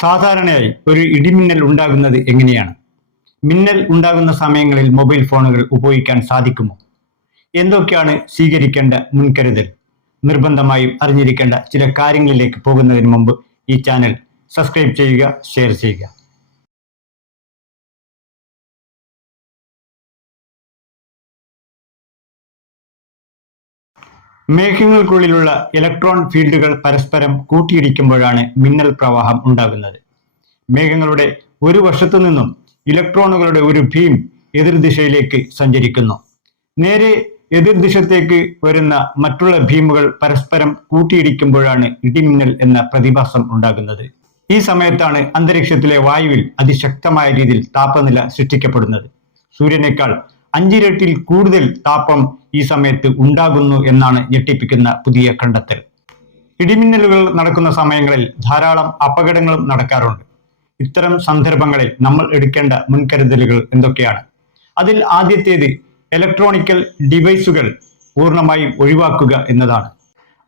സാധാരണയായി ഒരു ഇടിമിന്നൽ ഉണ്ടാകുന്നത് എങ്ങനെയാണ്? മിന്നൽ ഉണ്ടാകുന്ന സമയങ്ങളിൽ മൊബൈൽ ഫോണുകൾ ഉപയോഗിക്കാൻ സാധിക്കുമോ? എന്തൊക്കെയാണ് സ്വീകരിക്കേണ്ട മുൻകരുതൽ? നിർബന്ധമായും അറിഞ്ഞിരിക്കേണ്ട ചില കാര്യങ്ങളിലേക്ക് പോകുന്നതിന് മുമ്പ് ഈ ചാനൽ സബ്സ്ക്രൈബ് ചെയ്യുക, ഷെയർ ചെയ്യുക. മേഘങ്ങൾക്കുള്ളിലുള്ള ഇലക്ട്രോൺ ഫീൽഡുകൾ പരസ്പരം കൂട്ടിയിടിക്കുമ്പോഴാണ് മിന്നൽ പ്രവാഹം ഉണ്ടാകുന്നത്. മേഘങ്ങളുടെ ഒരു വശത്തു നിന്നും ഇലക്ട്രോണുകളുടെ ഒരു ബീം എതിർദിശയിലേക്ക് സഞ്ചരിക്കുന്നു. നേരെ എതിർദിശത്തേക്ക് വരുന്ന മറ്റുള്ള ബീമുകൾ പരസ്പരം കൂട്ടിയിടിക്കുമ്പോഴാണ് ഇടിമിന്നൽ എന്ന പ്രതിഭാസം ഉണ്ടാകുന്നത്. ഈ സമയത്താണ് അന്തരീക്ഷത്തിലെ വായുവിൽ അതിശക്തമായ രീതിയിൽ താപനില സൃഷ്ടിക്കപ്പെടുന്നത്. സൂര്യനേക്കാൾ 5 ഇരട്ടിയിൽ കൂടുതൽ താപം ഈ സമയത്ത് ഉണ്ടാകുന്നു എന്നാണ് ഞെട്ടിപ്പിക്കുന്ന പുതിയ കണ്ടെത്തൽ. ഇടിമിന്നലുകൾ നടക്കുന്ന സമയങ്ങളിൽ ധാരാളം അപകടങ്ങളും നടക്കാറുണ്ട്. ഇത്തരം സന്ദർഭങ്ങളിൽ നമ്മൾ എടുക്കേണ്ട മുൻകരുതലുകൾ എന്തൊക്കെയാണ്? അതിൽ ആദ്യത്തേത് ഇലക്ട്രോണിക്കൽ ഡിവൈസുകൾ പൂർണ്ണമായും ഒഴിവാക്കുക എന്നതാണ്.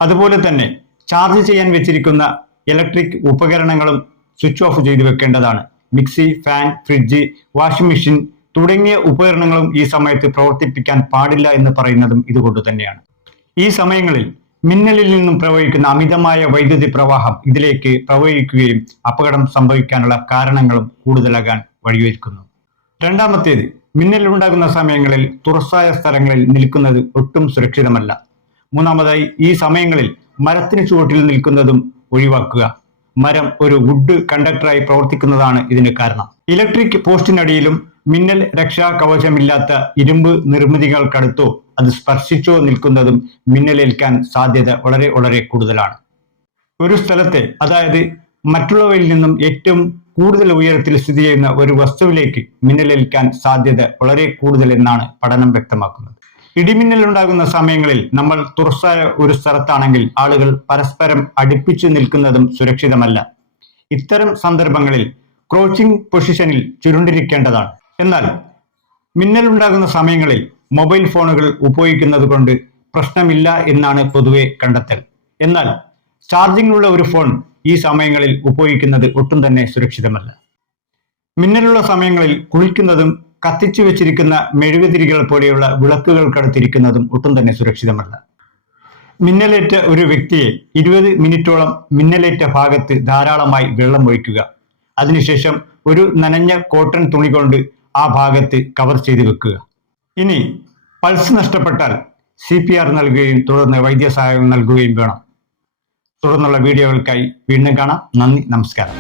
അതുപോലെ തന്നെ ചാർജ് ചെയ്യാൻ വെച്ചിരിക്കുന്ന ഇലക്ട്രിക് ഉപകരണങ്ങളും സ്വിച്ച് ഓഫ് ചെയ്തു വെക്കേണ്ടതാണ്. Mixie, fan, fridge, washing machine തുടങ്ങിയ ഉപകരണങ്ങളും ഈ സമയത്ത് പ്രവർത്തിപ്പിക്കാൻ പാടില്ല എന്ന് പറയുന്നതും ഇതുകൊണ്ട് തന്നെയാണ്. ഈ സമയങ്ങളിൽ മിന്നലിൽ നിന്നും പ്രവഹിക്കുന്ന അമിതമായ വൈദ്യുതി പ്രവാഹം ഇതിലേക്ക് പ്രവഹിക്കുകയും അപകടം സംഭവിക്കാനുള്ള കാരണങ്ങളും കൂടുതലാകാൻ വഴിയൊരുക്കുന്നു. രണ്ടാമത്തേത്, മിന്നൽ ഉണ്ടാകുന്ന സമയങ്ങളിൽ തുറസായ സ്ഥലങ്ങളിൽ നിൽക്കുന്നത് ഒട്ടും സുരക്ഷിതമല്ല. മൂന്നാമതായി, ഈ സമയങ്ങളിൽ മരത്തിന് ചുവട്ടിൽ നിൽക്കുന്നതും ഒഴിവാക്കുക. മരം ഒരു വുഡ് കണ്ടക്ടറായി പ്രവർത്തിക്കുന്നതാണ് ഇതിന് കാരണം. ഇലക്ട്രിക് പോസ്റ്റിനടിയിലും മിന്നൽ രക്ഷാ കവചമില്ലാത്ത ഇരുമ്പ് നിർമ്മിതികൾക്കടുത്തോ അത് സ്പർശിച്ചോ നിൽക്കുന്നതും മിന്നലേൽക്കാൻ സാധ്യത വളരെ കൂടുതലാണ്. ഒരു സ്ഥലത്തെ, അതായത് മറ്റുള്ളവയിൽ നിന്നും ഏറ്റവും കൂടുതൽ ഉയരത്തിൽ സ്ഥിതി ചെയ്യുന്ന ഒരു വസ്തുവിലേക്ക് മിന്നലേൽക്കാൻ സാധ്യത വളരെ കൂടുതൽ എന്നാണ് പഠനം വ്യക്തമാക്കുന്നത്. ഇടിമിന്നൽ ഉണ്ടാകുന്ന സമയങ്ങളിൽ നമ്മൾ തുറസായ ഒരു സ്ഥലത്താണെങ്കിൽ ആളുകൾ പരസ്പരം അടുപ്പിച്ചു നിൽക്കുന്നതും സുരക്ഷിതമല്ല. ഇത്തരം സന്ദർഭങ്ങളിൽ ക്രോച്ചിങ് പൊസിഷനിൽ ചുരുണ്ടിരിക്കേണ്ടതാണ്. എന്നാൽ മിന്നൽ ഉണ്ടാകുന്ന സമയങ്ങളിൽ മൊബൈൽ ഫോണുകൾ ഉപയോഗിക്കുന്നത് കൊണ്ട് പ്രശ്നമില്ല എന്നാണ് പൊതുവെ കണ്ടെത്തൽ. എന്നാൽ ചാർജിങ്ങിലുള്ള ഒരു ഫോൺ ഈ സമയങ്ങളിൽ ഉപയോഗിക്കുന്നത് ഒട്ടും തന്നെ സുരക്ഷിതമല്ല. മിന്നലുള്ള സമയങ്ങളിൽ കുളിക്കുന്നതും കത്തിച്ചു വെച്ചിരിക്കുന്ന മെഴുകുതിരികൾ പോലെയുള്ള വിളക്കുകൾക്കടുത്തിരിക്കുന്നതും ഒട്ടും തന്നെ സുരക്ഷിതമല്ല. മിന്നലേറ്റ ഒരു വ്യക്തിയെ 20 മിനിറ്റോളം മിന്നലേറ്റ ഭാഗത്ത് ധാരാളമായി വെള്ളം ഒഴിക്കുക. അതിനുശേഷം ഒരു നനഞ്ഞ കോട്ടൺ തുണി കൊണ്ട് ആ ഭാഗത്ത് കവർ ചെയ്ത് വെക്കുക. ഇനി പൾസ് നഷ്ടപ്പെട്ടാൽ CPR നൽകുകയും തുടർന്ന് വൈദ്യസഹായം നൽകുകയും വേണം. തുടർന്നുള്ള വീഡിയോകൾക്കായി വീണ്ടും കാണാം. നന്ദി, നമസ്കാരം.